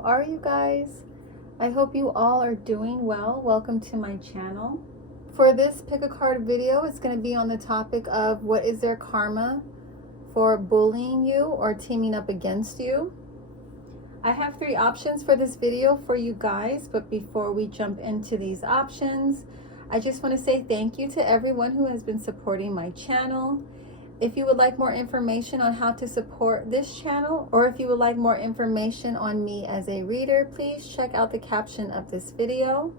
How are you guys? I hope you all are doing well. Welcome to my channel. For this pick a card video, it's going to be on the topic of what is their karma for bullying you or teaming up against you. I have 3 options for this video for you guys, but before we jump into these options, I just want to say thank you to everyone who has been supporting my channel. If you would like more information on how to support this channel, or if you would like more information on me as a reader, please check out the caption of this video.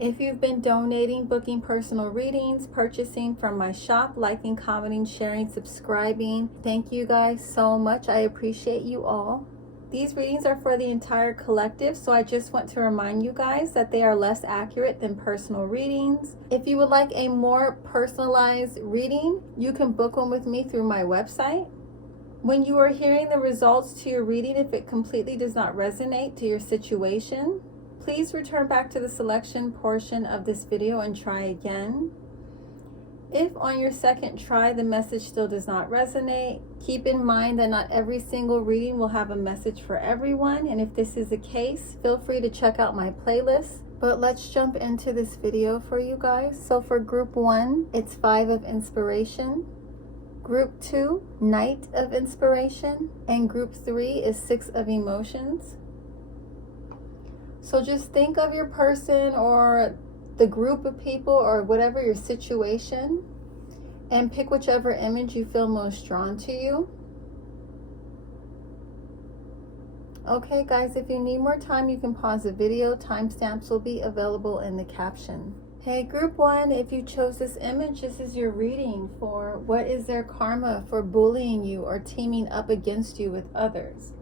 If you've been donating, booking personal readings, purchasing from my shop, liking, commenting, sharing, subscribing, thank you guys so much. I appreciate you all. These readings are for the entire collective, so I just want to remind you guys that they are less accurate than personal readings. If you would like a more personalized reading, you can book one with me through my website. When you are hearing the results to your reading, if it completely does not resonate to your situation, please return back to the selection portion of this video and try again. If on your second try the message still does not resonate, keep in mind that not every single reading will have a message for everyone, and if this is the case, feel free to check out my playlist. But let's jump into this video for you guys. So for group 1, it's 5 of inspiration. Group 2, Knight of inspiration. And group 3 is 6 of emotions. So just think of your person or the group of people or whatever your situation, and pick whichever image you feel most drawn to you. Okay guys, if you need more time, you can pause the video. Timestamps will be available in the caption. Hey group 1, if you chose this image, this is your reading for what is their karma for bullying you or teaming up against you with others.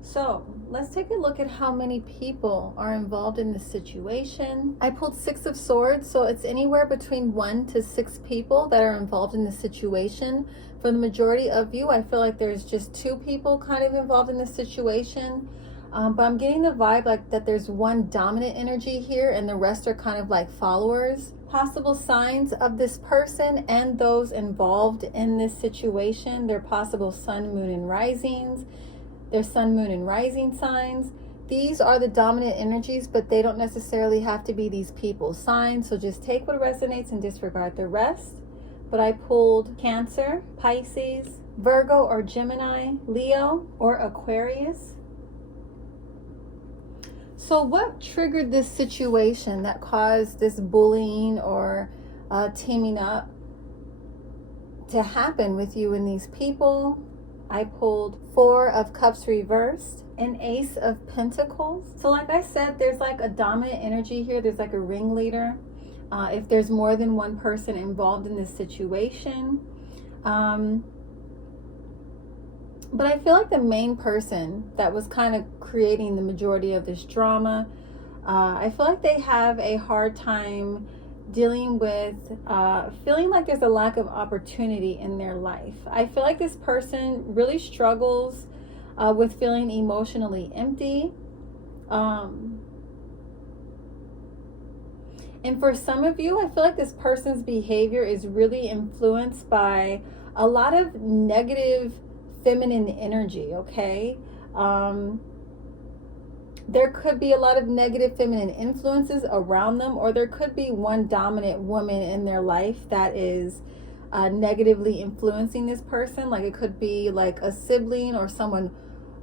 So let's take a look at how many people are involved in this situation. I pulled 6 of swords, so it's anywhere between 1 to 6 people that are involved in this situation. For the majority of you, I feel like there's just 2 people kind of involved in this situation. But I'm getting the vibe like that there's one dominant energy here and the rest are kind of like followers. Possible signs of this person and those involved in this situation, their possible sun, moon, and risings. Their sun, moon, and rising signs. These are the dominant energies, but they don't necessarily have to be these people's signs. So just take what resonates and disregard the rest. But I pulled Cancer, Pisces, Virgo or Gemini, Leo or Aquarius. So what triggered this situation that caused this bullying or teaming up to happen with you and these people? I pulled 4 of Cups reversed, an Ace of Pentacles. So like I said, there's like a dominant energy here. There's like a ringleader. If there's more than one person involved in this situation. But I feel like the main person that was kind of creating the majority of this drama, I feel like they have a hard time dealing with feeling like there's a lack of opportunity in their life. I feel like this person really struggles with feeling emotionally empty. And for some of you, I feel like this person's behavior is really influenced by a lot of negative feminine energy, okay? There could be a lot of negative feminine influences around them, or there could be one dominant woman in their life that is negatively influencing this person. Like it could be like a sibling or someone,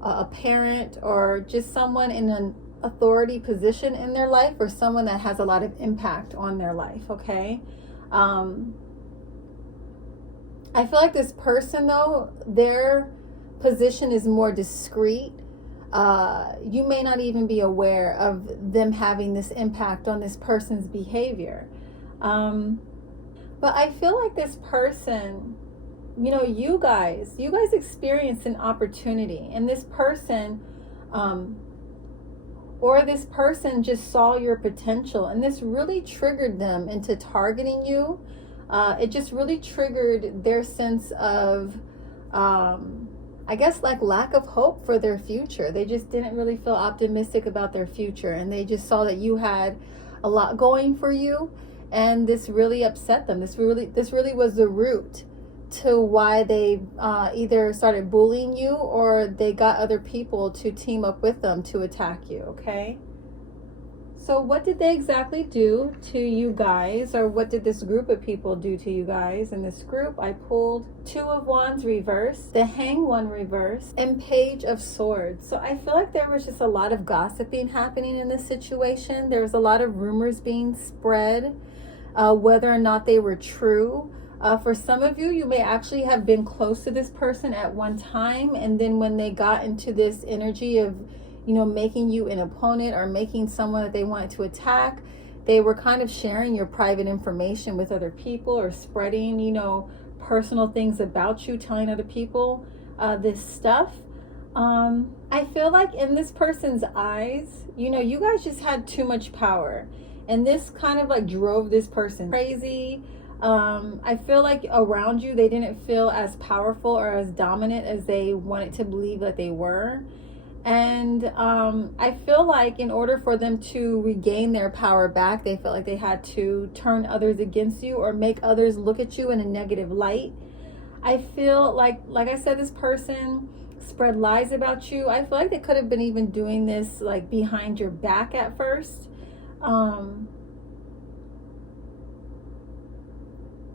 a parent, or just someone in an authority position in their life, or someone that has a lot of impact on their life, okay? I feel like this person though, their position is more discreet. You may not even be aware of them having this impact on this person's behavior. But I feel like this person, you know, you guys experienced an opportunity, and this person, or this person just saw your potential, and this really triggered them into targeting you. It just really triggered their sense of, I guess, like lack of hope for their future. They just didn't really feel optimistic about their future, and they just saw that you had a lot going for you, and this really upset them. This really was the root to why they either started bullying you or they got other people to team up with them to attack you, okay? So what did they exactly do to you guys, or what did this group of people do to you guys? In this group, I pulled Two of Wands reverse, the Hanged One reverse, and Page of Swords. So I feel like there was just a lot of gossiping happening in this situation. There was a lot of rumors being spread, whether or not they were true. For some of you, you may actually have been close to this person at one time, and then when they got into this energy of, you know, making you an opponent or making someone that they wanted to attack, they were kind of sharing your private information with other people, or spreading, you know, personal things about you, telling other people this stuff. I feel like in this person's eyes, you know, you guys just had too much power, and this kind of like drove this person crazy. I feel like around you, they didn't feel as powerful or as dominant as they wanted to believe that they were. And I feel like in order for them to regain their power back, they felt like they had to turn others against you or make others look at you in a negative light. I feel like I said, this person spread lies about you. I feel like they could have been even doing this like behind your back at first.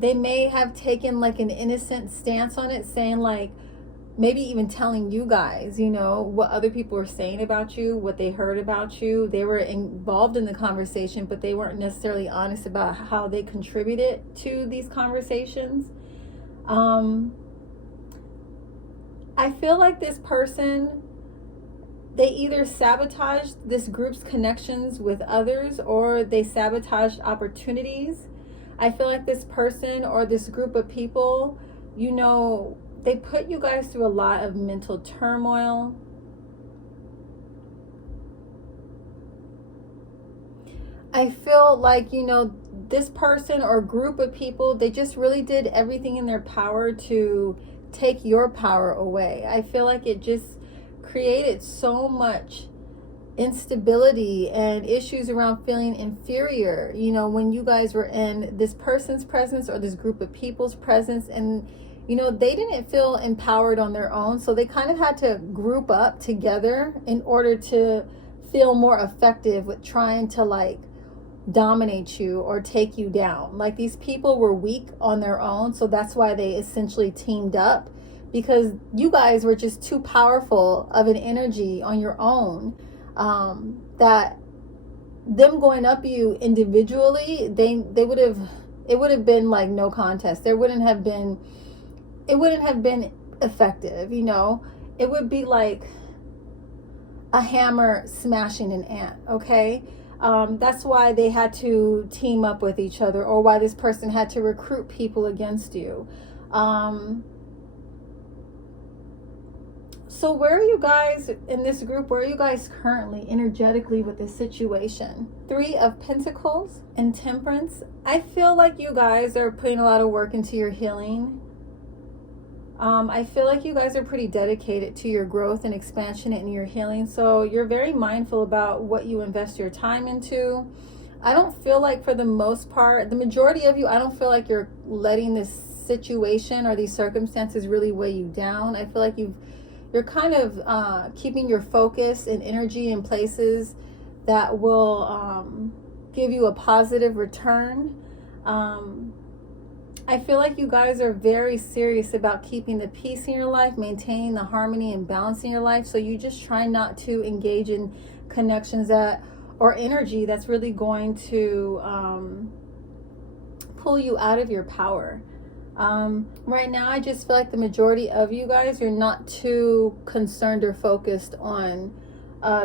They may have taken like an innocent stance on it, saying like, maybe even telling you guys, you know, what other people were saying about you, what they heard about you. They were involved in the conversation, but they weren't necessarily honest about how they contributed to these conversations. I feel like this person, they either sabotaged this group's connections with others, or they sabotaged opportunities. I feel like this person or this group of people, you know, they put you guys through a lot of mental turmoil. I feel like, you know, this person or group of people, they just really did everything in their power to take your power away. I feel like it just created so much instability and issues around feeling inferior, you know, when you guys were in this person's presence or this group of people's presence. And you know, they didn't feel empowered on their own, so they kind of had to group up together in order to feel more effective with trying to like dominate you or take you down. Like, these people were weak on their own, so that's why they essentially teamed up, because you guys were just too powerful of an energy on your own, that them going up you individually, they would have, it would have been like no contest. It wouldn't have been effective, you know. It would be like a hammer smashing an ant, okay? That's why they had to team up with each other, or why this person had to recruit people against you. So where are you guys in this group? Where are you guys currently energetically with this situation? Three of Pentacles and Temperance. I feel like you guys are putting a lot of work into your healing. I feel like you guys are pretty dedicated to your growth and expansion and your healing. So you're very mindful about what you invest your time into. I don't feel like, for the most part, the majority of you, I don't feel like you're letting this situation or these circumstances really weigh you down. I feel like you're kind of keeping your focus and energy in places that will give you a positive return. I feel like you guys are very serious about keeping the peace in your life, maintaining the harmony and balance in your life. So you just try not to engage in connections that, or energy that's really going to pull you out of your power. Right now, I just feel like the majority of you guys, you're not too concerned or focused on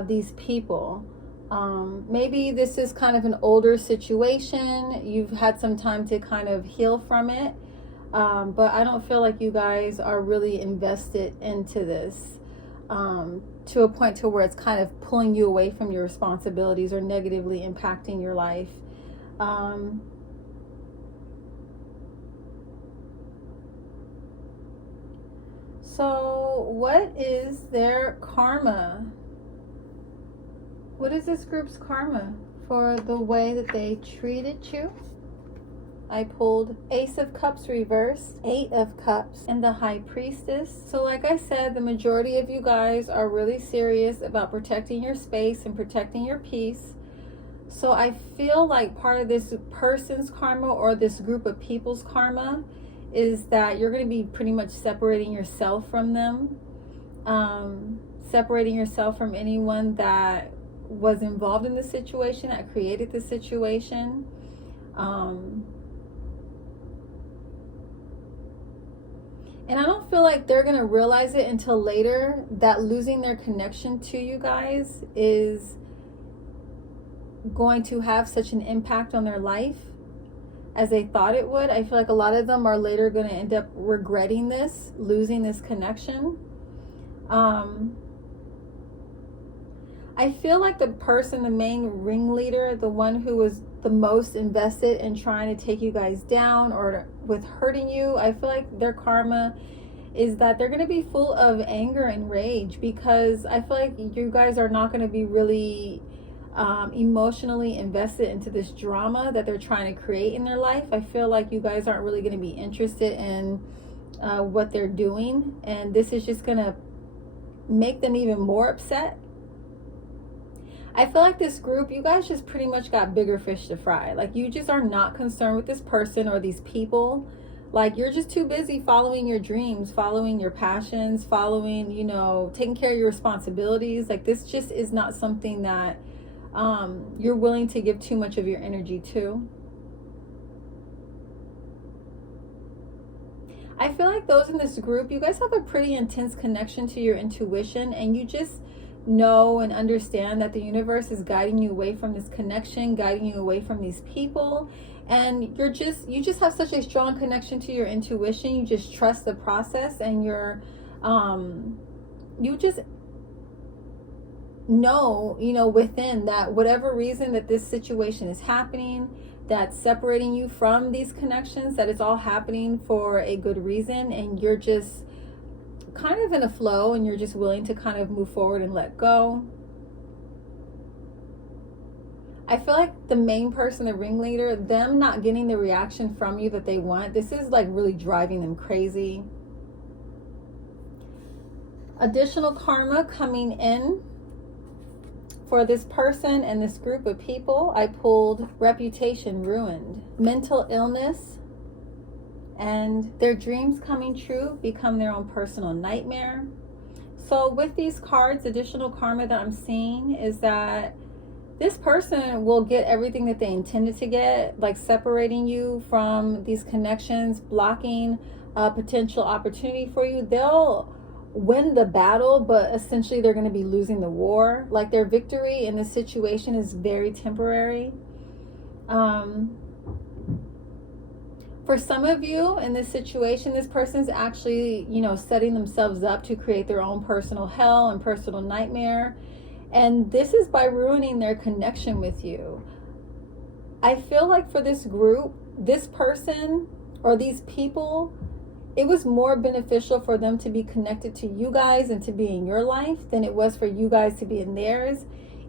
these people. Maybe this is kind of an older situation. You've had some time to kind of heal from it. But I don't feel like you guys are really invested into this to a point to where it's kind of pulling you away from your responsibilities or negatively impacting your life. So what is their karma? What is this group's karma for the way that they treated you? I pulled Ace of Cups reversed, Eight of Cups, and the High Priestess. So like I said, the majority of you guys are really serious about protecting your space and protecting your peace. So I feel like part of this person's karma or this group of people's karma is that you're going to be pretty much separating yourself from them, separating yourself from anyone that was involved in the situation, that created the situation. And I don't feel like they're going to realize it until later that losing their connection to you guys is going to have such an impact on their life as they thought it would. I feel like a lot of them are later going to end up regretting this, losing this connection. I feel like the person, the main ringleader, the one who was the most invested in trying to take you guys down or with hurting you, I feel like their karma is that they're going to be full of anger and rage, because I feel like you guys are not going to be really emotionally invested into this drama that they're trying to create in their life. I feel like you guys aren't really going to be interested in what they're doing, and this is just going to make them even more upset. I feel like this group, you guys just pretty much got bigger fish to fry. Like, you just are not concerned with this person or these people. Like, you're just too busy following your dreams, following your passions, following, you know, taking care of your responsibilities. Like, this just is not something that you're willing to give too much of your energy to. I feel like those in this group, you guys have a pretty intense connection to your intuition, and you just know and understand that the universe is guiding you away from this connection, guiding you away from these people, and you just have such a strong connection to your intuition. You just trust the process, and you just know, you know, within that whatever reason that this situation is happening, that's separating you from these connections, that it's all happening for a good reason, and you're just kind of in a flow, and you're just willing to kind of move forward and let go. I feel like the main person, the ringleader, them not getting the reaction from you that they want, this is like really driving them crazy. Additional karma coming in for this person and this group of people. I pulled reputation ruined, mental illness, and their dreams coming true become their own personal nightmare. So with these cards, additional karma that I'm seeing is that this person will get everything that they intended to get, like separating you from these connections, blocking a potential opportunity for you. They'll win the battle, but essentially they're going to be losing the war. Like, their victory in this situation is very temporary. For some of you in this situation, this person's actually, you know, setting themselves up to create their own personal hell and personal nightmare. And this is by ruining their connection with you. I feel like for this group, this person or these people, it was more beneficial for them to be connected to you guys and to be in your life than it was for you guys to be in theirs.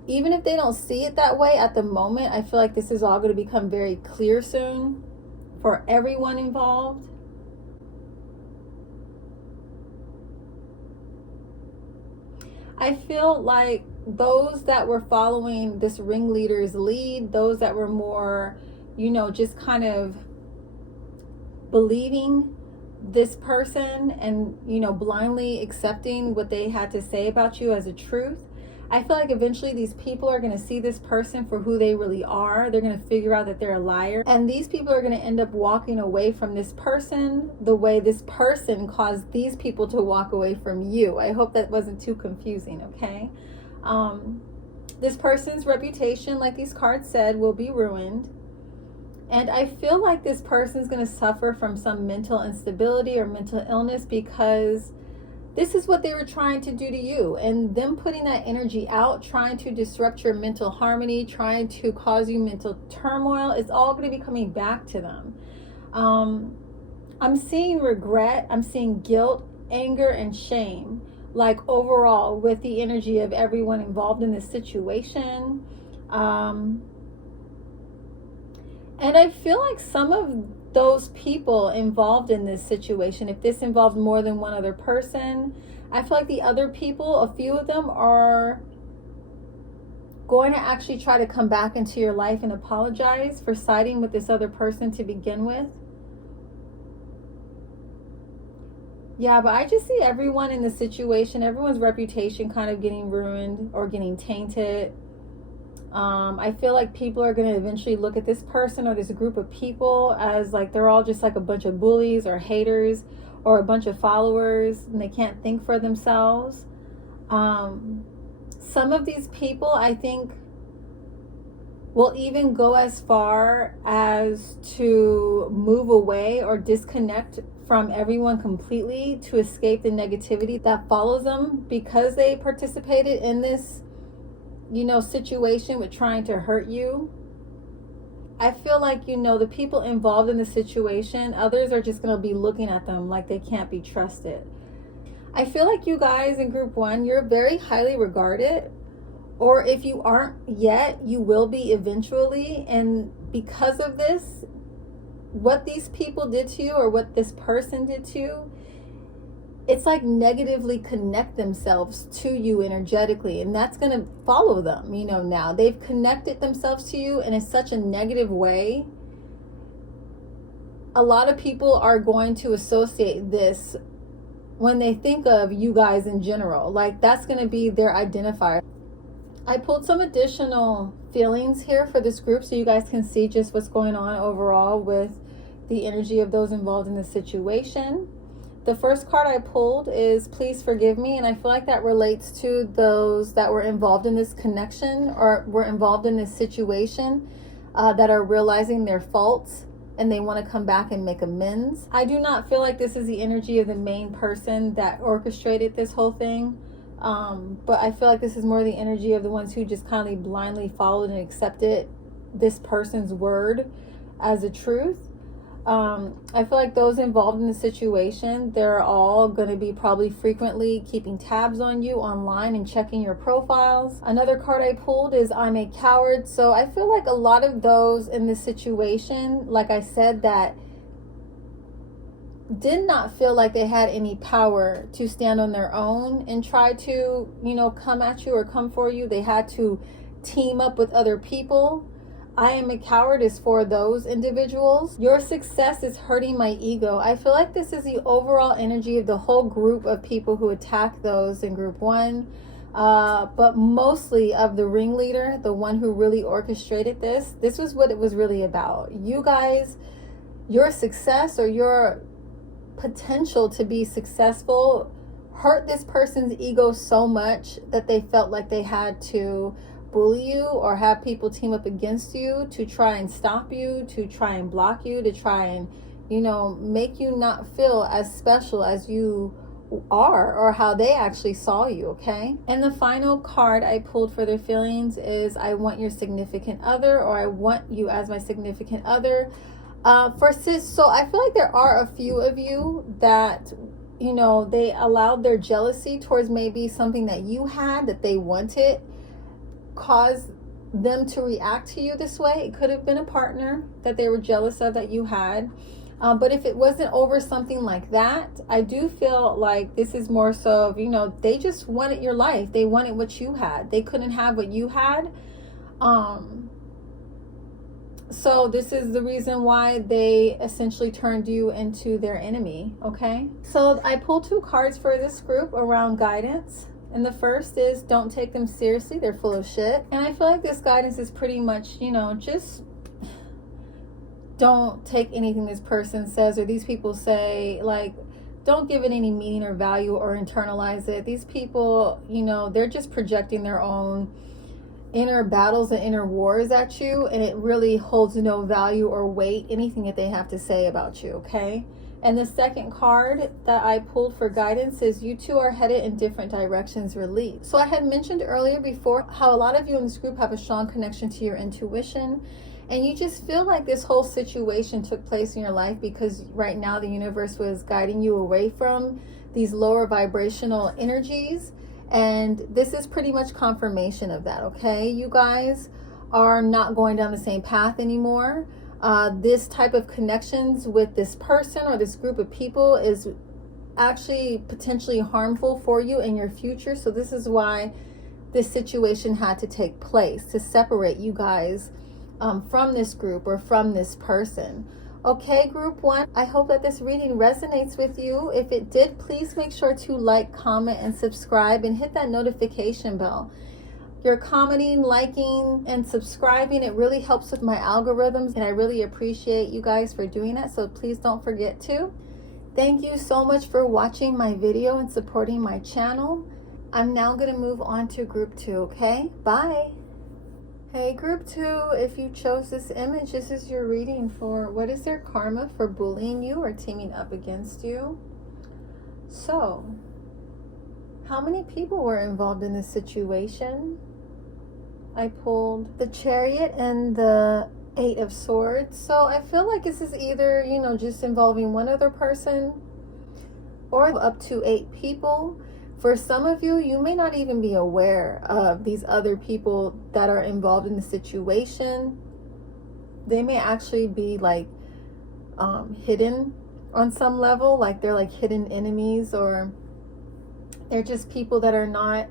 Even if they don't see it that way at the moment, I feel like this is all going to become very clear soon for everyone involved. I feel like those that were following this ringleader's lead, those that were more, you know, just kind of believing this person and, you know, blindly accepting what they had to say about you as a truth, I feel like eventually these people are going to see this person for who they really are. They're going to figure out that they're a liar. And these people are going to end up walking away from this person the way this person caused these people to walk away from you. I hope that wasn't too confusing, okay? This person's reputation, like these cards said, will be ruined. And I feel like this person's going to suffer from some mental instability or mental illness, because this is what they were trying to do to you, and them putting that energy out, trying to disrupt your mental harmony, trying to cause you mental turmoil, is all going to be coming back to them. I'm seeing regret, I'm seeing guilt, anger, and shame, like overall with the energy of everyone involved in this situation. And I feel like some of those people involved in this situation, if this involved more than one other person, I feel like the other people, a few of them, are going to actually try to come back into your life and apologize for siding with this other person to begin with. Yeah, but I just see everyone in the situation, everyone's reputation kind of getting ruined or getting tainted. I feel like people are going to eventually look at this person or this group of people as like they're all just like a bunch of bullies or haters or a bunch of followers, and they can't think for themselves. Some of these people, I think, will even go as far as to move away or disconnect from everyone completely to escape the negativity that follows them because they participated in this, situation with trying to hurt you. I feel like, the people involved in the situation, others are just going to be looking at them like they can't be trusted. I feel like you guys in group 1, you're very highly regarded, or if you aren't yet, you will be eventually. And because of this, what these people did to you or what this person did to you, it's like negatively connect themselves to you energetically, and that's going to follow them. Now they've connected themselves to you in such a negative way. A lot of people are going to associate this when they think of you guys in general. Like, that's going to be their identifier. I pulled some additional feelings here for this group so you guys can see just what's going on overall with the energy of those involved in the situation. The first card I pulled is Please Forgive Me, and I feel like that relates to those that were involved in this connection or were involved in this situation that are realizing their faults and they want to come back and make amends. I do not feel like this is the energy of the main person that orchestrated this whole thing, but I feel like this is more the energy of the ones who just kind of blindly followed and accepted this person's word as a truth. I feel like those involved in the situation, they're all going to be probably frequently keeping tabs on you online and checking your profiles. Another card I pulled is I'm a coward. So I feel like a lot of those in this situation, like I said, that did not feel like they had any power to stand on their own and try to, come at you or come for you. They had to team up with other people. I am a coward is for those individuals. Your success is hurting my ego. I feel like this is the overall energy of the whole group of people who attack those in group 1, but mostly of the ringleader, the one who really orchestrated this. This was what it was really about. You guys, your success or your potential to be successful hurt this person's ego so much that they felt like they had to bully you or have people team up against you to try and stop you, to try and block you, to try and, make you not feel as special as you are or how they actually saw you, okay? And the final card I pulled for their feelings is I want your significant other, or I want you as my significant other. So I feel like there are a few of you that, they allowed their jealousy towards maybe something that you had that they wanted cause them to react to you this way. It could have been a partner that they were jealous of that you had. But if it wasn't over something like that, I do feel like this is more so of, they just wanted your life. They wanted what you had. They couldn't have what you had. So this is the reason why they essentially turned you into their enemy, okay? So I pulled 2 cards for this group around guidance. And the first is don't take them seriously. They're full of shit. And I feel like this guidance is pretty much, just don't take anything this person says or these people say. Like, don't give it any meaning or value or internalize it. These people, they're just projecting their own inner battles and inner wars at you. And it really holds no value or weight, anything that they have to say about you, okay? And the second card that I pulled for guidance is you two are headed in different directions, release. So I had mentioned earlier before how a lot of you in this group have a strong connection to your intuition. And you just feel like this whole situation took place in your life because right now the universe was guiding you away from these lower vibrational energies. And this is pretty much confirmation of that, okay? You guys are not going down the same path anymore. this type of connections with this person or this group of people is actually potentially harmful for you in your future. So this is why this situation had to take place, to separate you guys from this group or from this person. Okay, group one, I hope that this reading resonates with you. If it did, please make sure to like, comment, and subscribe, and hit that notification bell. Your commenting, liking, and subscribing, it really helps with my algorithms, and I really appreciate you guys for doing that, so please don't forget to. Thank you so much for watching my video and supporting my channel. I'm now going to move on to group two, okay? Bye. Hey, group two, if you chose this image, this is your reading for what is their karma for bullying you or teaming up against you. So, how many people were involved in this situation? I pulled the Chariot and the Eight of Swords. So I feel like this is either, just involving one other person or up to 8 people. For some of you, you may not even be aware of these other people that are involved in the situation. They may actually be like hidden on some level, like they're like hidden enemies, or they're just people that are not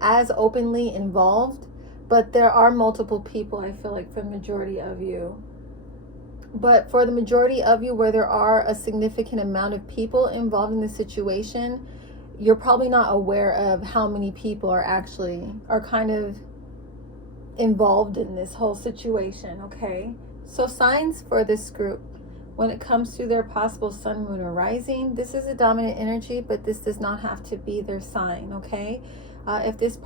as openly involved. But there are multiple people, I feel like, for the majority of you. But for the majority of you, where there are a significant amount of people involved in the situation, you're probably not aware of how many people are kind of involved in this whole situation, okay? So signs for this group, when it comes to their possible sun, moon, or rising, this is a dominant energy, but this does not have to be their sign, okay? If this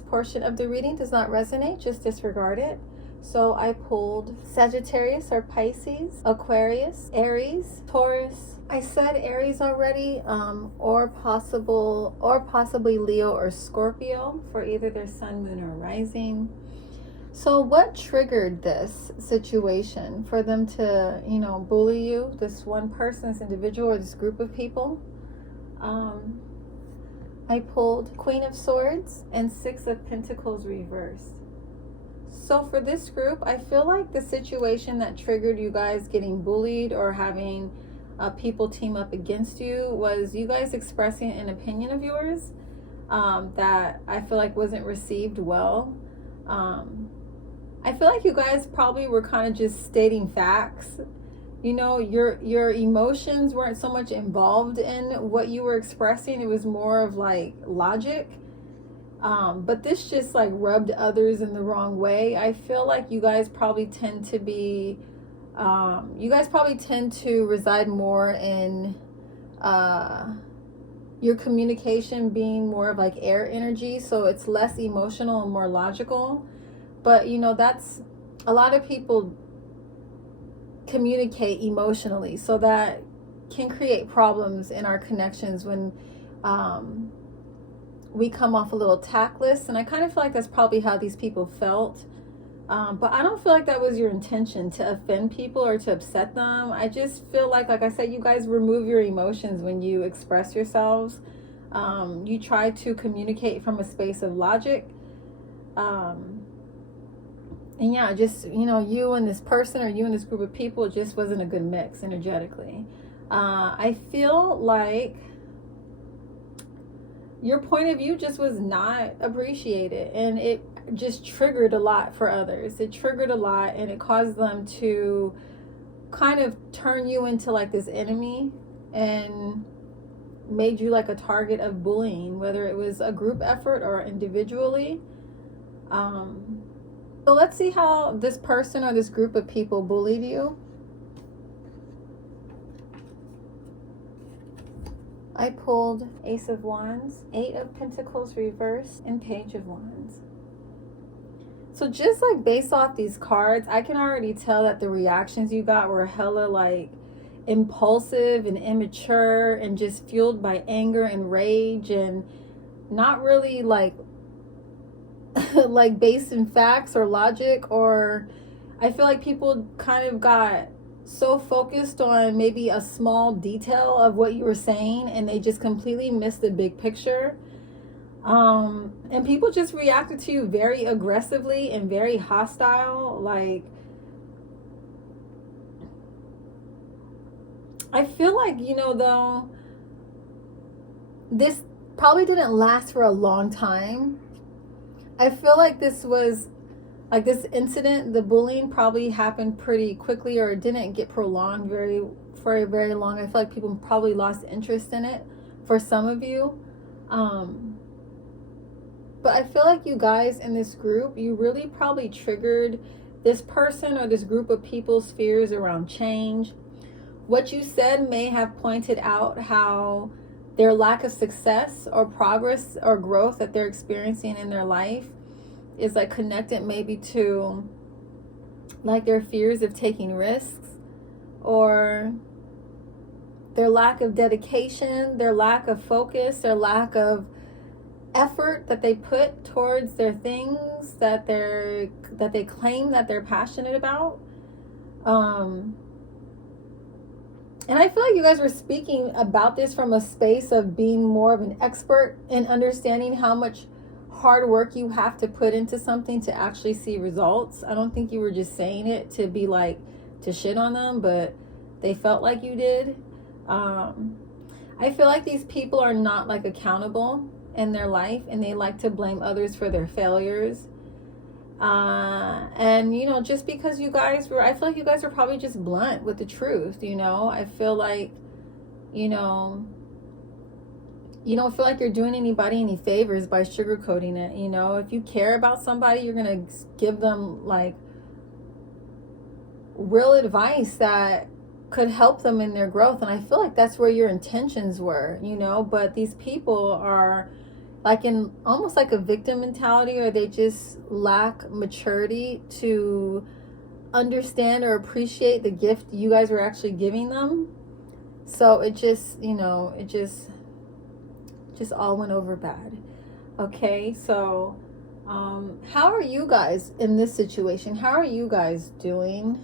portion of the reading does not resonate, just disregard it. So I pulled Sagittarius or Pisces, Aquarius, Aries, Taurus. I said Aries already, or possibly Leo or Scorpio for either their sun, moon, or rising. So what triggered this situation for them to, bully you, this one person, this individual, or this group of people? I pulled Queen of Swords and Six of Pentacles reversed. So for this group, I feel like the situation that triggered you guys getting bullied or having people team up against you was you guys expressing an opinion of yours that I feel like wasn't received well. I feel like you guys probably were kind of just stating facts. Your emotions weren't so much involved in what you were expressing. It was more of like logic. But this just like rubbed others in the wrong way. I feel like you guys probably tend to be, reside more in your communication being more of like air energy. So it's less emotional and more logical. But that's, a lot of people communicate emotionally, so that can create problems in our connections when we come off a little tactless. And I kind of feel like that's probably how these people felt, but I don't feel like that was your intention, to offend people or to upset them. I just feel like I said, you guys remove your emotions when you express yourselves. You try to communicate from a space of logic, and yeah, just, you and this person or you and this group of people, it just wasn't a good mix energetically. I feel like your point of view just was not appreciated, and it just triggered a lot for others. It triggered a lot, and it caused them to kind of turn you into like this enemy and made you like a target of bullying, whether it was a group effort or individually. So let's see how this person or this group of people bullied you. I pulled Ace of Wands, Eight of Pentacles reversed, and Page of Wands. So just like based off these cards, I can already tell that the reactions you got were hella like impulsive and immature and just fueled by anger and rage, and not really like like based in facts or logic. Or I feel like people kind of got so focused on maybe a small detail of what you were saying, and they just completely missed the big picture. And people just reacted to you very aggressively and very hostile. Like I feel like, you know, though, this probably didn't last for a long time. I feel like this was like this incident, the bullying probably happened pretty quickly, or it didn't get prolonged for very long. I feel like people probably lost interest in it for some of you. But I feel like you guys in this group, you really probably triggered this person or this group of people's fears around change. What you said may have pointed out how their lack of success or progress or growth that they're experiencing in their life is like connected maybe to like their fears of taking risks, or their lack of dedication, their lack of focus, their lack of effort that they put towards their things that they claim that they're passionate about. And I feel like you guys were speaking about this from a space of being more of an expert in understanding how much hard work you have to put into something to actually see results. I don't think you were just saying it to be like, to shit on them, but they felt like you did. I feel like these people are not like accountable in their life, and they like to blame others for their failures. And you know, just because you guys were, I feel like you guys were probably just blunt with the truth, you know. I feel like, you know, you don't feel like you're doing anybody any favors by sugarcoating it, you know. If you care about somebody, you're gonna give them like real advice that could help them in their growth. And I feel like that's where your intentions were, you know. But these people are like in almost like a victim mentality, or they just lack maturity to understand or appreciate the gift you guys were actually giving them. So it just, you know, it just all went over bad. Okay, so how are you guys in this situation? How are you guys doing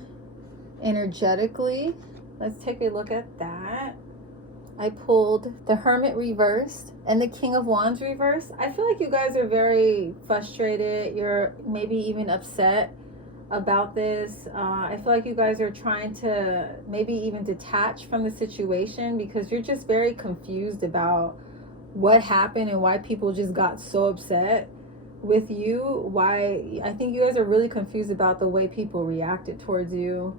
energetically? Let's take a look at that. I pulled the Hermit reversed and the King of Wands reversed. I feel like you guys are very frustrated. You're maybe even upset about this. I feel like you guys are trying to maybe even detach from the situation because you're just very confused about what happened and why people just got so upset with you. Why, I think you guys are really confused about the way people reacted towards you.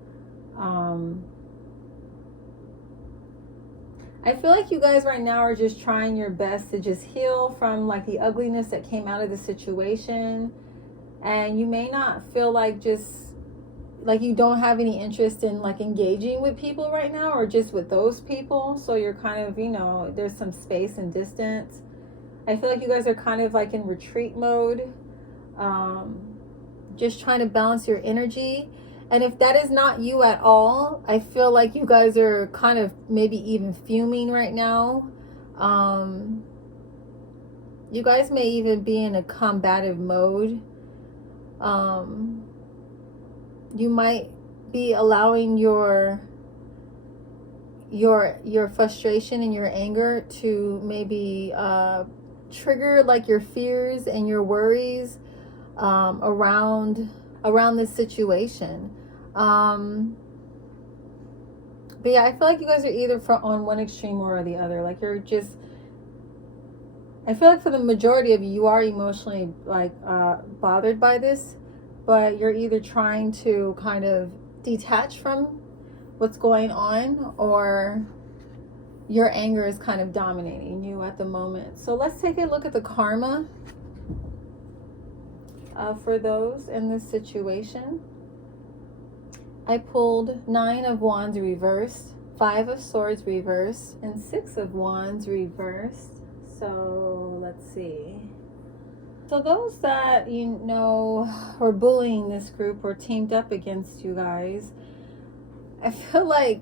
I feel like you guys right now are just trying your best to just heal from like the ugliness that came out of the situation. And you may not feel like just like you don't have any interest in like engaging with people right now, or just with those people. So you're kind of, you know, there's some space and distance. I feel like you guys are kind of like in retreat mode, just trying to balance your energy. And if that is not you at all, I feel like you guys are kind of maybe even fuming right now. You guys may even be in a combative mode. You might be allowing your frustration and your anger to maybe trigger like your fears and your worries around this situation. But yeah, I feel like you guys are either on one extreme or the other. Like you're just, I feel like for the majority of you, you are emotionally like bothered by this, but you're either trying to kind of detach from what's going on, or your anger is kind of dominating you at the moment. So let's take a look at the karma for those in this situation. I pulled 9 of Wands reversed, 5 of Swords reversed, and 6 of Wands reversed. So let's see. So those that, you know, were bullying this group or teamed up against you guys, I feel like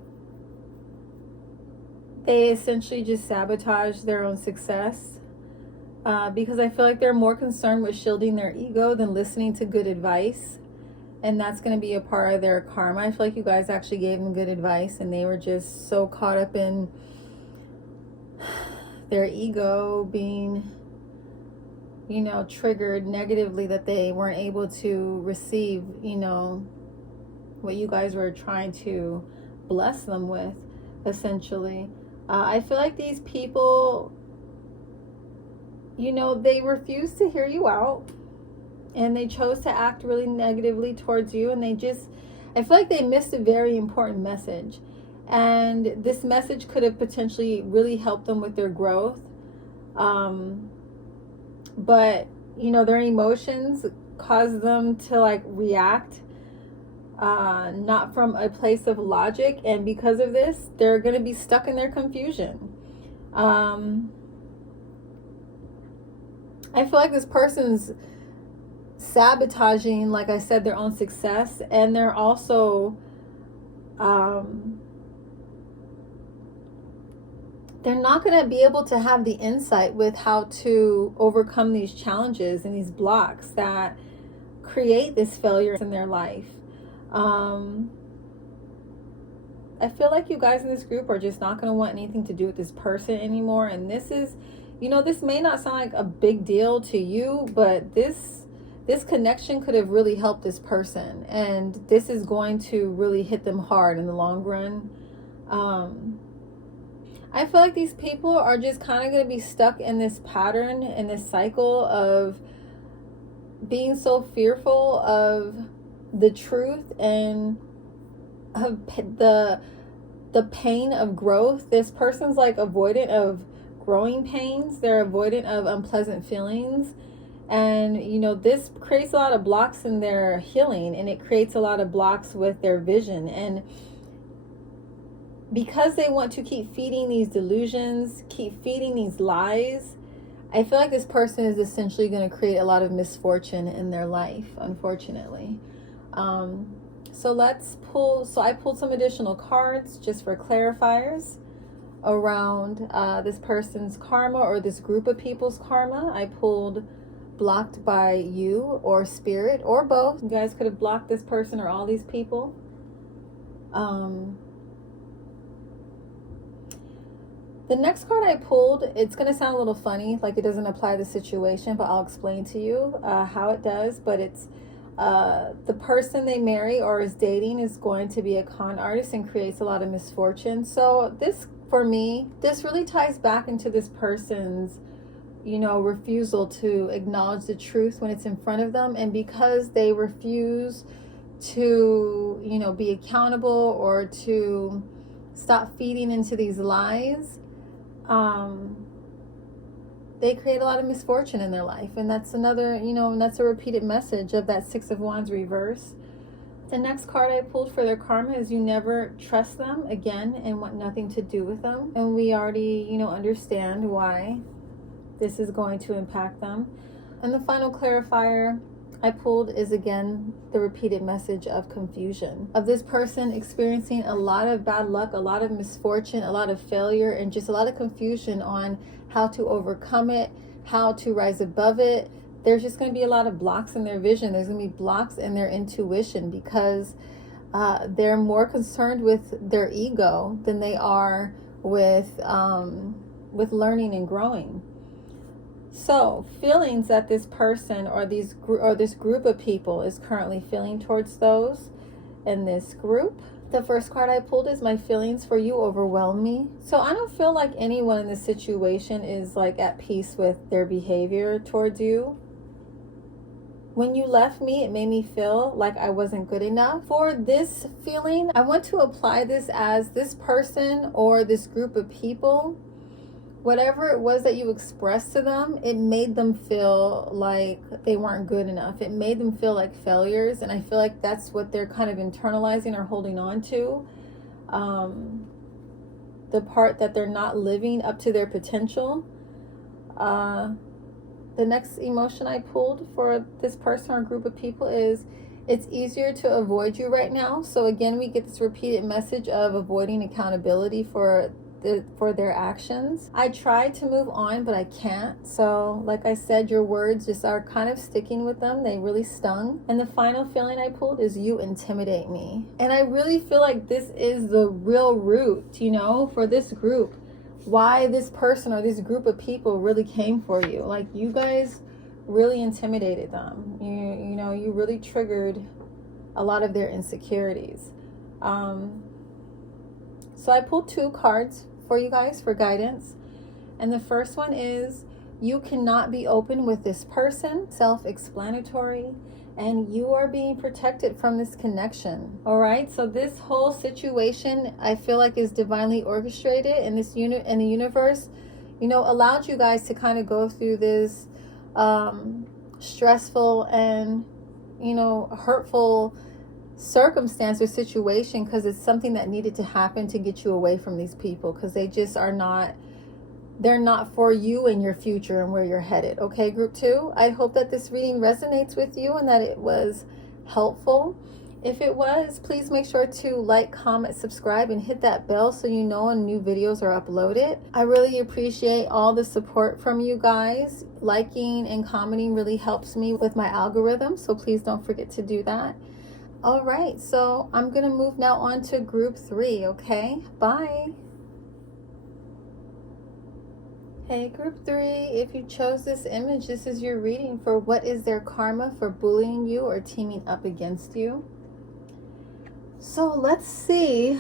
they essentially just sabotaged their own success. Because I feel like they're more concerned with shielding their ego than listening to good advice. And that's going to be a part of their karma. I feel like you guys actually gave them good advice, and they were just so caught up in their ego being, you know, triggered negatively that they weren't able to receive, you know, what you guys were trying to bless them with. essentially. I feel like these people, you know, they refuse to hear you out, and they chose to act really negatively towards you, and I feel like they missed a very important message. And this message could have potentially really helped them with their growth. But, you know, their emotions cause them to like react not from a place of logic, and because of this they're going to be stuck in their confusion. I feel like this person's sabotaging, like I said, their own success, and they're also they're not going to be able to have the insight with how to overcome these challenges and these blocks that create this failure in their life. I feel like you guys in this group are just not going to want anything to do with this person anymore. And this is, you know, this may not sound like a big deal to you, but this connection could have really helped this person. And this is going to really hit them hard in the long run. I feel like these people are just kind of going to be stuck in this pattern, in this cycle of being so fearful of the truth and of the pain of growth. This person's like avoidant of growing pains. They're avoidant of unpleasant feelings. And, you know, this creates a lot of blocks in their healing, and it creates a lot of blocks with their vision. And because they want to keep feeding these delusions, keep feeding these lies, I feel like this person is essentially going to create a lot of misfortune in their life, unfortunately. So let's pull. So I pulled some additional cards just for clarifiers around this person's karma, or this group of people's karma. I pulled blocked by you or spirit, or both. You guys could have blocked this person or all these people. The next card I pulled, it's going to sound a little funny, like it doesn't apply to the situation, but I'll explain to you how it does. But it's the person they marry or is dating is going to be a con artist and creates a lot of misfortune. So this, for me, this really ties back into this person's, you know, refusal to acknowledge the truth when it's in front of them. And because they refuse to, you know, be accountable or to stop feeding into these lies, they create a lot of misfortune in their life. And that's another, you know, and that's a repeated message of that Six of Wands reverse. The next card I pulled for their karma is you never trust them again and want nothing to do with them. And we already, you know, understand why this is going to impact them. And the final clarifier I pulled is again the repeated message of confusion, of this person experiencing a lot of bad luck, a lot of misfortune, a lot of failure, and just a lot of confusion on how to overcome it, how to rise above it. There's just going to be a lot of blocks in their vision. There's going to be blocks in their intuition, because they're more concerned with their ego than they are with learning and growing. So, feelings that this person or this group of people is currently feeling towards those in this group. The first card I pulled is my feelings for you overwhelm me. So I don't feel like anyone in this situation is like at peace with their behavior towards you. When you left me, it made me feel like I wasn't good enough. For this feeling, I want to apply this as this person or this group of people, whatever it was that you expressed to them, it made them feel like they weren't good enough. It made them feel like failures. And I feel like that's what they're kind of internalizing or holding on to. The part that they're not living up to their potential. The next emotion I pulled for this person or group of people is it's easier to avoid you right now. So again, we get this repeated message of avoiding accountability for their actions. I tried to move on, but I can't. So like I said, your words just are kind of sticking with them. They really stung. And the final feeling I pulled is you intimidate me. And I really feel like this is the real root, you know, for this group, why this person or this group of people really came for you. Like, you guys really intimidated them. You know, you really triggered a lot of their insecurities. So I pulled 2 cards for you guys for guidance. And the first one is, you cannot be open with this person. Self-explanatory. And you are being protected from this connection. All right. So this whole situation, I feel like, is divinely orchestrated, and this unit in the universe, you know, allowed you guys to kind of go through this stressful and, you know, hurtful circumstance or situation, because it's something that needed to happen to get you away from these people, because they just are not, they're not for you and your future and where you're headed. Okay, group 2, I hope that this reading resonates with you and that it was helpful. If it was, please make sure to like, comment, subscribe, and hit that bell so you know when new videos are uploaded. I really appreciate all the support from you guys. Liking and commenting really helps me with my algorithm, so please don't forget to do that. All right, so I'm gonna move now on to group 3. Okay, bye. Hey, group 3, if you chose this image, this is your reading for what is their karma for bullying you or teaming up against you. So let's see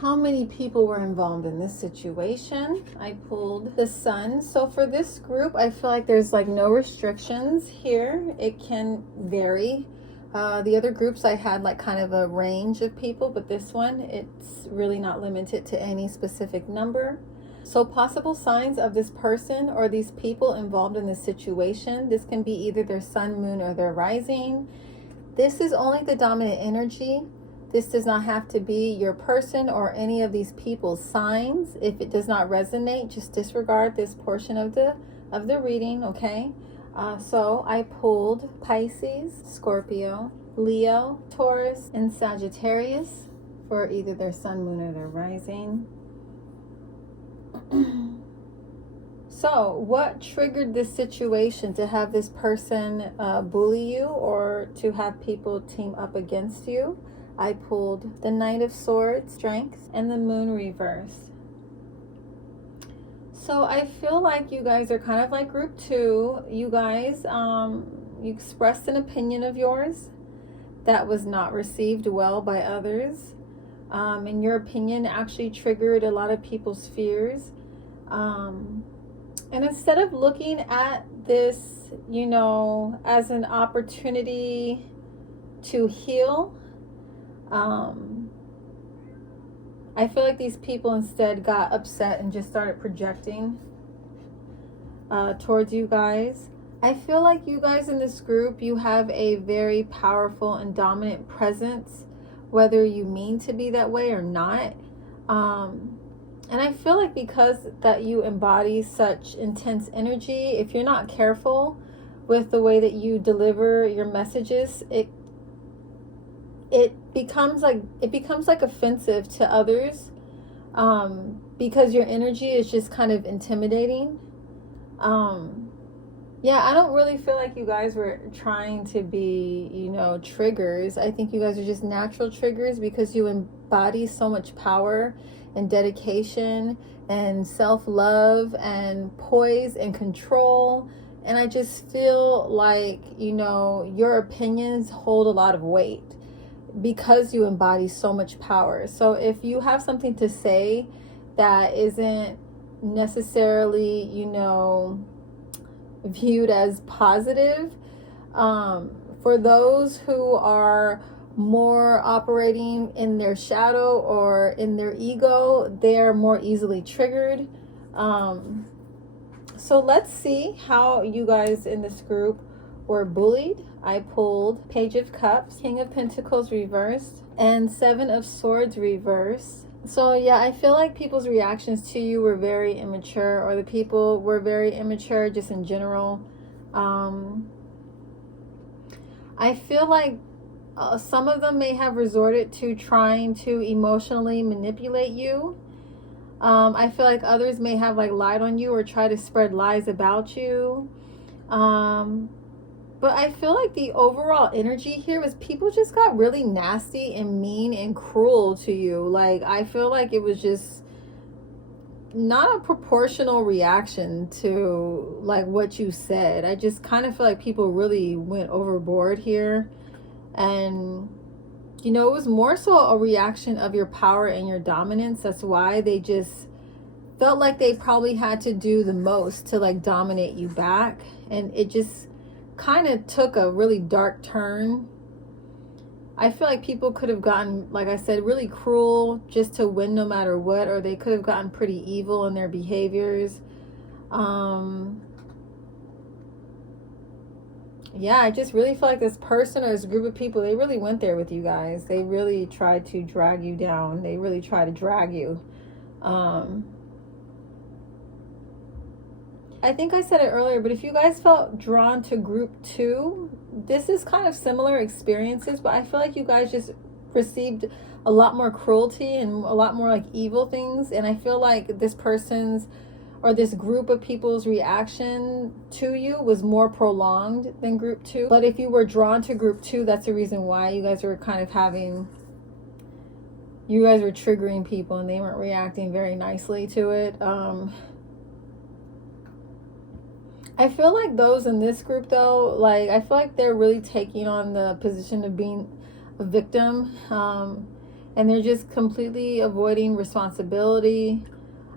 how many people were involved in this situation. I pulled the Sun. So for this group, I feel like there's like no restrictions here. It can vary. The other groups I had like kind of a range of people, but this one, it's really not limited to any specific number. So possible signs of this person or these people involved in this situation. This can be either their sun, moon, or their rising. This is only the dominant energy. This does not have to be your person or any of these people's signs. If it does not resonate, just disregard this portion of the reading, okay? So I pulled Pisces, Scorpio, Leo, Taurus, and Sagittarius for either their sun, moon, or their rising. So what triggered this situation to have this person bully you or to have people team up against you? I pulled the Knight of Swords, Strength, and the Moon reversed. So I feel like you guys are kind of like group 2. You guys, you expressed an opinion of yours that was not received well by others. And your opinion actually triggered a lot of people's fears. And instead of looking at this, you know, as an opportunity to heal, I feel like these people instead got upset and just started projecting towards you guys. I feel like you guys in this group, you have a very powerful and dominant presence, whether you mean to be that way or not. And I feel like because that you embody such intense energy, if you're not careful with the way that you deliver your messages, it becomes like offensive to others, because your energy is just kind of intimidating. Yeah, I don't really feel like you guys were trying to be, you know, triggers. I think you guys are just natural triggers because you embody so much power and dedication and self-love and poise and control. And I just feel like, you know, your opinions hold a lot of weight because you embody so much power. So if you have something to say that isn't necessarily, you know, viewed as positive, for those who are more operating in their shadow or in their ego, they're more easily triggered. So let's see how you guys in this group were bullied. I pulled Page of Cups, King of Pentacles reversed, and Seven of Swords reversed. So yeah, I feel like people's reactions to you were very immature, or the people were very immature just in general. I feel like some of them may have resorted to trying to emotionally manipulate you. I feel like others may have like lied on you or try to spread lies about you. But I feel like the overall energy here was people just got really nasty and mean and cruel to you. Like, I feel like it was just not a proportional reaction to like what you said. I just kind of feel like people really went overboard here. And you know, it was more so a reaction of your power and your dominance. That's why they just felt like they probably had to do the most to like dominate you back. And it just kind of took a really dark turn. I feel like people could have gotten, like I said, really cruel just to win no matter what, or they could have gotten pretty evil in their behaviors. Yeah, I just really feel like this person or this group of people, they really went there with you guys. They really tried to drag you down. They really tried to drag you. I think I said it earlier, but if you guys felt drawn to group 2, this is kind of similar experiences, but I feel like you guys just received a lot more cruelty and a lot more like evil things. And I feel like this person's or this group of people's reaction to you was more prolonged than group 2. But if you were drawn to group 2, that's the reason why you guys were kind of you guys were triggering people and they weren't reacting very nicely to it. I feel like those in this group though, like I feel like they're really taking on the position of being a victim, and they're just completely avoiding responsibility.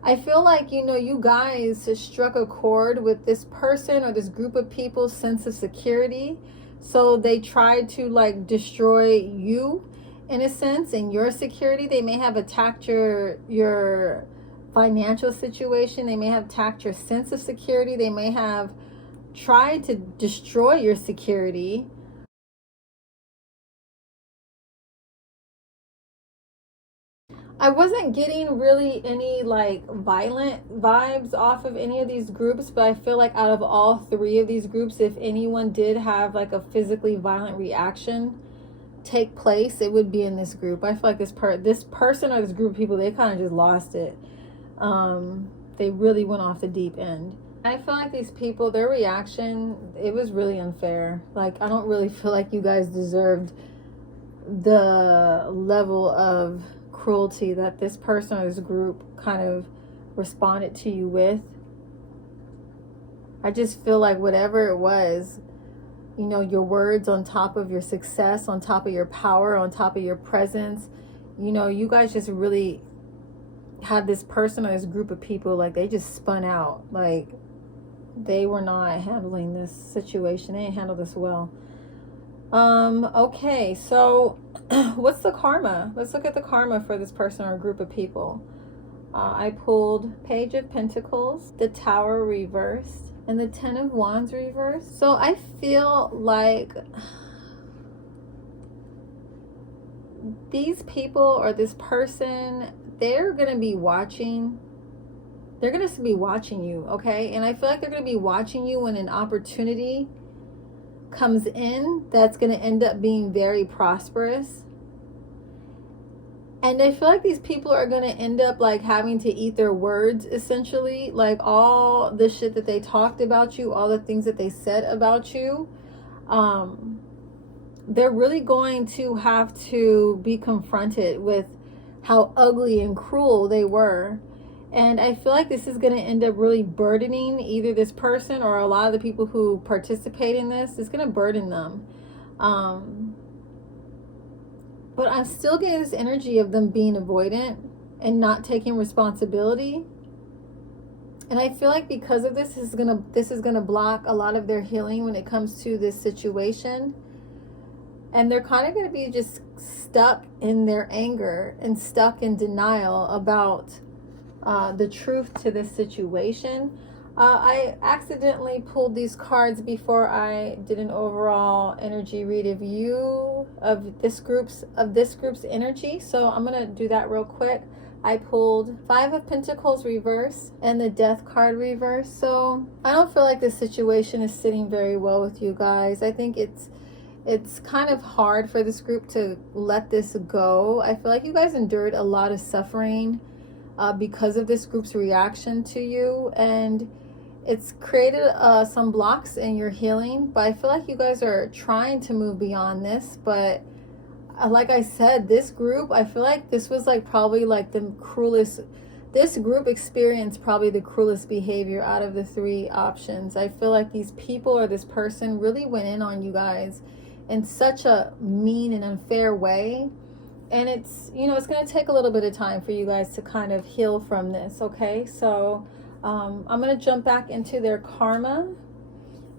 I feel like, you know, you guys struck a chord with this person or this group of people's sense of security. So they tried to like destroy you in a sense and your security. They may have attacked your financial situation. They may have attacked your sense of security. They may have tried to destroy your security. I wasn't getting really any like violent vibes off of any of these groups, but I feel like out of all 3 of these groups, if anyone did have like a physically violent reaction take place, it would be in this group. I feel like this person or this group of people, they kind of just lost it. They really went off the deep end. I feel like these people, their reaction, it was really unfair. Like, I don't really feel like you guys deserved the level of cruelty that this person or this group kind of responded to you with. I just feel like whatever it was, you know, your words on top of your success, on top of your power, on top of your presence, you know, you guys just really had this person or this group of people, like they just spun out. Like they were not handling this situation. They didn't handle this well. Okay, so what's the karma? Let's look at the karma for this person or group of people. I pulled Page of Pentacles, the Tower reversed, and the 10 of Wands reversed. So I feel like these people or this person, they're going to be watching. They're going to be watching you, okay? And I feel like they're going to be watching you when an opportunity comes in that's going to end up being very prosperous. And I feel like these people are going to end up like having to eat their words, essentially. Like all the shit that they talked about you, all the things that they said about you, they're really going to have to be confronted with how ugly and cruel they were. And I feel like this is going to end up really burdening either this person or a lot of the people who participate in this. It's going to burden them. But I'm still getting this energy of them being avoidant and not taking responsibility. And I feel like because of this, this is gonna block a lot of their healing when it comes to this situation. And they're kind of going to be just stuck in their anger and stuck in denial about the truth to this situation. I accidentally pulled these cards before I did an overall energy read of you, of this group's energy. So I'm gonna do that real quick. I pulled 5 of Pentacles reverse and the Death card reverse. So I don't feel like this situation is sitting very well with you guys. I think it's kind of hard for this group to let this go. I feel like you guys endured a lot of suffering because of this group's reaction to you, and it's created some blocks in your healing. But I feel like you guys are trying to move beyond this. But like I said, this group, I feel like this was like probably like the cruelest. This group experienced probably the cruelest behavior out of the 3 options. I feel like these people or this person really went in on you guys in such a mean and unfair way. And it's, you know, it's going to take a little bit of time for you guys to kind of heal from this, okay? So I'm going to jump back into their karma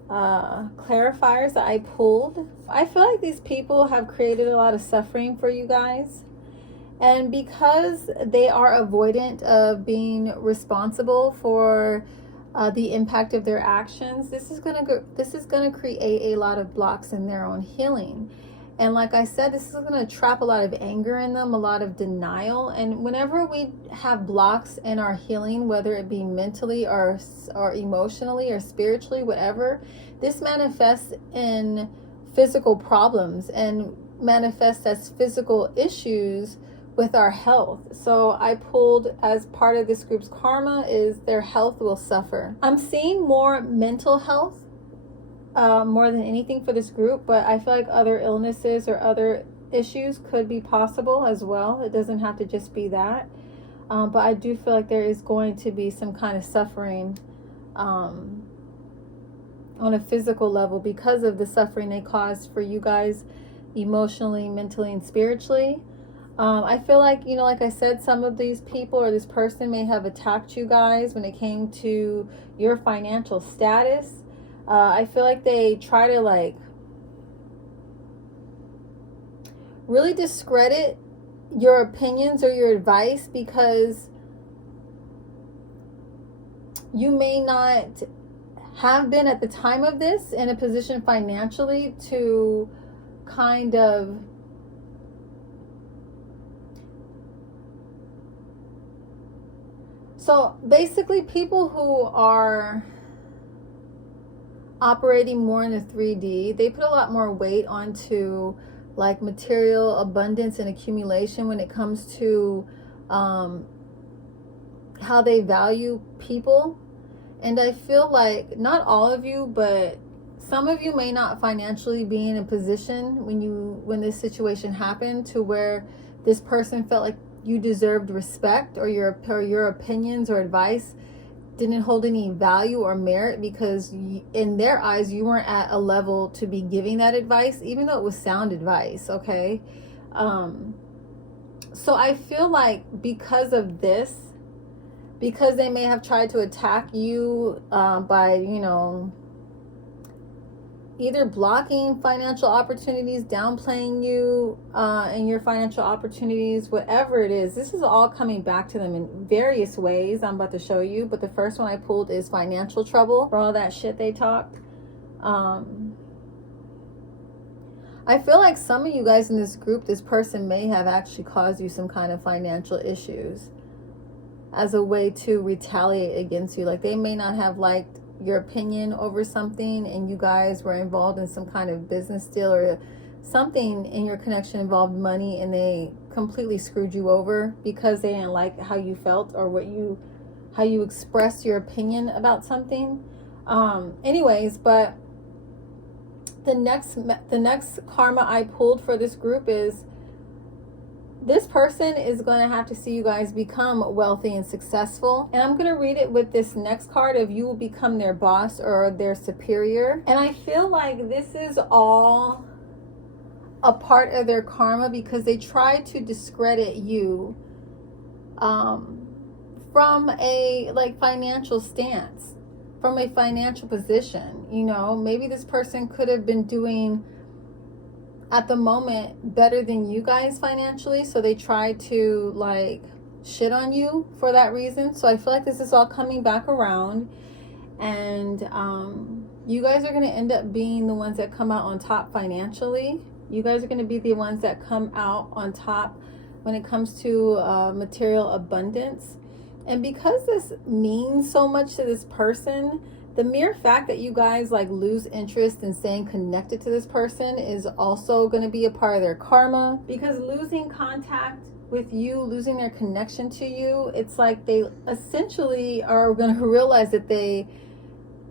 clarifiers that I pulled. I feel like these people have created a lot of suffering for you guys. And because they are avoidant of being responsible for the impact of their actions, this is gonna create a lot of blocks in their own healing. And like I said, this is going to trap a lot of anger in them, a lot of denial. And whenever we have blocks in our healing, whether it be mentally or emotionally or spiritually, whatever, this manifests in physical problems and manifests as physical issues with our health. So I pulled, as part of this group's karma, is their health will suffer. I'm seeing more mental health more than anything for this group, but I feel like other illnesses or other issues could be possible as well. It doesn't have to just be that. But I do feel like there is going to be some kind of suffering on a physical level because of the suffering they caused for you guys emotionally, mentally, and spiritually. I feel like, you know, like I said, some of these people or this person may have attacked you guys when it came to your financial status. I feel like they try to like really discredit your opinions or your advice because you may not have been at the time of this in a position financially to kind of so basically people who are operating more in the 3D, they put a lot more weight onto like material abundance and accumulation when it comes to how they value people. And I feel like not all of you, but some of you may not financially be in a position when this situation happened to where this person felt like you deserved respect or your opinions or advice didn't hold any value or merit because in their eyes you weren't at a level to be giving that advice, even though it was sound advice. Okay. So I feel like because of this, because they may have tried to attack you by, you know, either blocking financial opportunities, downplaying you and your financial opportunities, whatever it is, this is all coming back to them in various ways I'm about to show you. But the first one I pulled is financial trouble for all that shit they talked. I feel like some of you guys in this group, this person may have actually caused you some kind of financial issues as a way to retaliate against you. Like they may not have liked your opinion over something and you guys were involved in some kind of business deal or something in your connection involved money and they completely screwed you over because they didn't like how you felt or how you expressed your opinion about something. Anyways, but the next karma I pulled for this group is this person is going to have to see you guys become wealthy and successful. And I'm going to read it with this next card of you will become their boss or their superior. And I feel like this is all a part of their karma because they try to discredit you from a like financial stance, from a financial position. You know, maybe this person could have been doing at the moment better than you guys financially, so they try to like shit on you for that reason. So I feel like this is all coming back around and you guys are going to end up being the ones that come out on top financially. You guys are going to be the ones that come out on top when it comes to material abundance. And because this means so much to this person, the mere fact that you guys like lose interest in staying connected to this person is also going to be a part of their karma, because losing contact with you, losing their connection to you, it's like they essentially are going to realize that they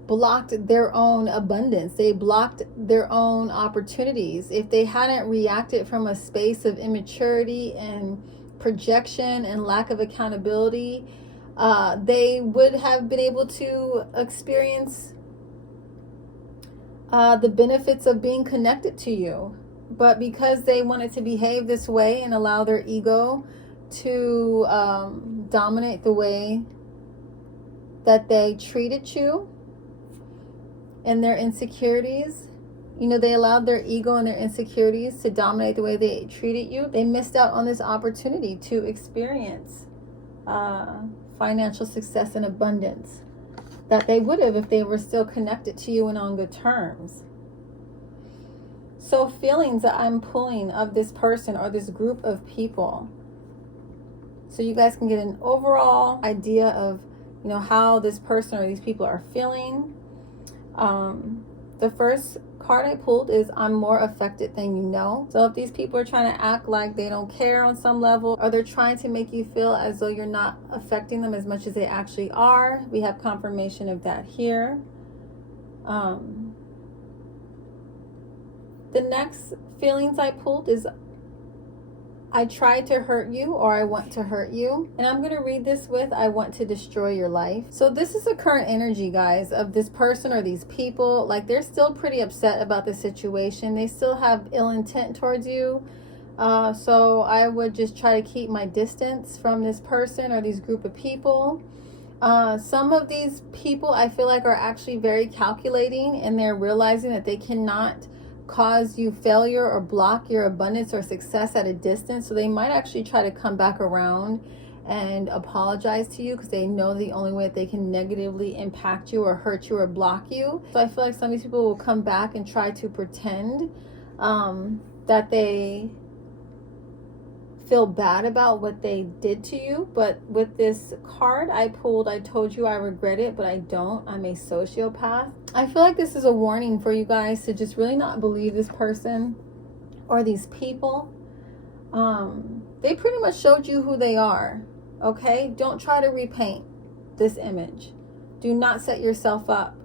blocked their own abundance. They blocked their own opportunities. If they hadn't reacted from a space of immaturity and projection and lack of accountability, they would have been able to experience the benefits of being connected to you. But because they wanted to behave this way and allow their ego to dominate the way that they treated you and their insecurities, you know, they allowed their ego and their insecurities to dominate the way they treated you. They missed out on this opportunity to experience financial success and abundance that they would have if they were still connected to you and on good terms. So feelings that I'm pulling of this person or this group of people, so you guys can get an overall idea of, you know, how this person or these people are feeling. The first card I pulled is I'm more affected than you know. So if these people are trying to act like they don't care on some level, or they're trying to make you feel as though you're not affecting them as much as they actually are, we have confirmation of that here. The next feelings I pulled is I tried to hurt you, or I want to hurt you. And I'm going to read this with I want to destroy your life. So this is the current energy, guys, of this person or these people. Like, they're still pretty upset about the situation. They still have ill intent towards you. So I would just try to keep my distance from this person or these group of people. Some of these people I feel like are actually very calculating, and they're realizing that they cannot cause you failure or block your abundance or success at a distance. So they might actually try to come back around and apologize to you, because they know the only way that they can negatively impact you or hurt you or block you. So I feel like some of these people will come back and try to pretend that they feel bad about what they did to you. But with this card I pulled, I told you I regret it, but I don't. I'm a sociopath. I feel like this is a warning for you guys to just really not believe this person or these people. They pretty much showed you who they are. Okay, don't try to repaint this image. Do not set yourself up,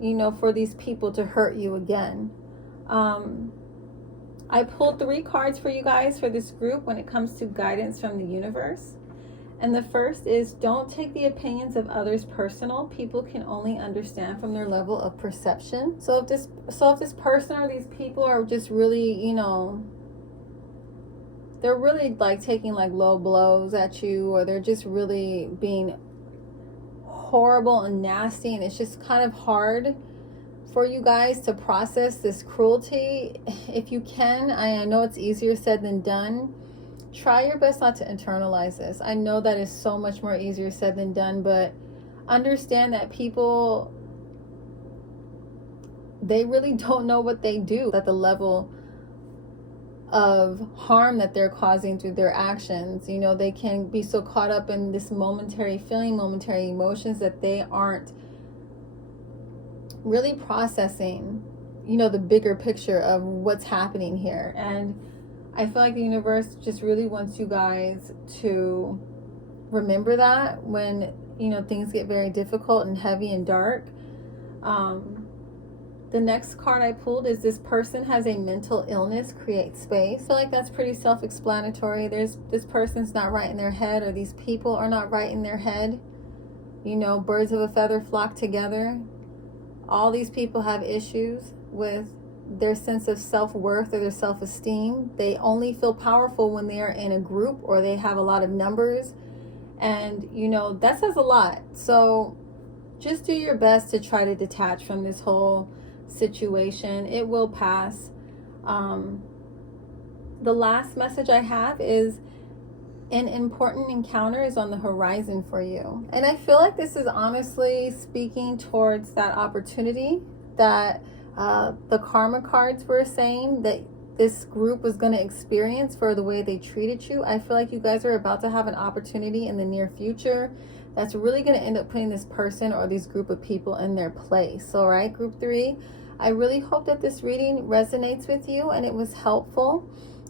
you know, for these people to hurt you again. I pulled 3 cards for you guys for this group when it comes to guidance from the universe. And the first is, don't take the opinions of others personal. People can only understand from their level of perception. So if this person or these people are just really, you know, they're really like taking like low blows at you, or they're just really being horrible and nasty, and it's just kind of hard for you guys to process this cruelty. If you can, I know it's easier said than done. Try your best not to internalize this. I know that is so much more easier said than done, but understand that people, they really don't know what they do at the level of harm that they're causing through their actions. You know, they can be so caught up in this momentary feeling, momentary emotions, that they aren't really processing, you know, the bigger picture of what's happening here. And I feel like the universe just really wants you guys to remember that when, you know, things get very difficult and heavy and dark. The next card I pulled is this person has a mental illness, create space. I feel like that's pretty self-explanatory. This person's not right in their head, or these people are not right in their head. You know, birds of a feather flock together. All these people have issues with their sense of self-worth or their self-esteem. They only feel powerful when they are in a group or they have a lot of numbers. And, you know, that says a lot. So just do your best to try to detach from this whole situation. It will pass. The last message I have is, an important encounter is on the horizon for you. And I feel like this is honestly speaking towards that opportunity that the karma cards were saying that this group was going to experience for the way they treated you. I feel like you guys are about to have an opportunity in the near future that's really going to end up putting this person or this group of people in their place. All right, group 3, I really hope that this reading resonates with you and it was helpful.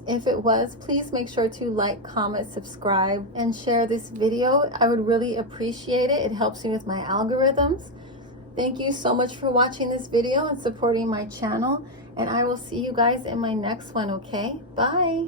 If it was, please make sure to like, comment, subscribe, and share this video. I would really appreciate it. It helps me with my algorithms. Thank you so much for watching this video and supporting my channel. And I will see you guys in my next one, okay? Bye.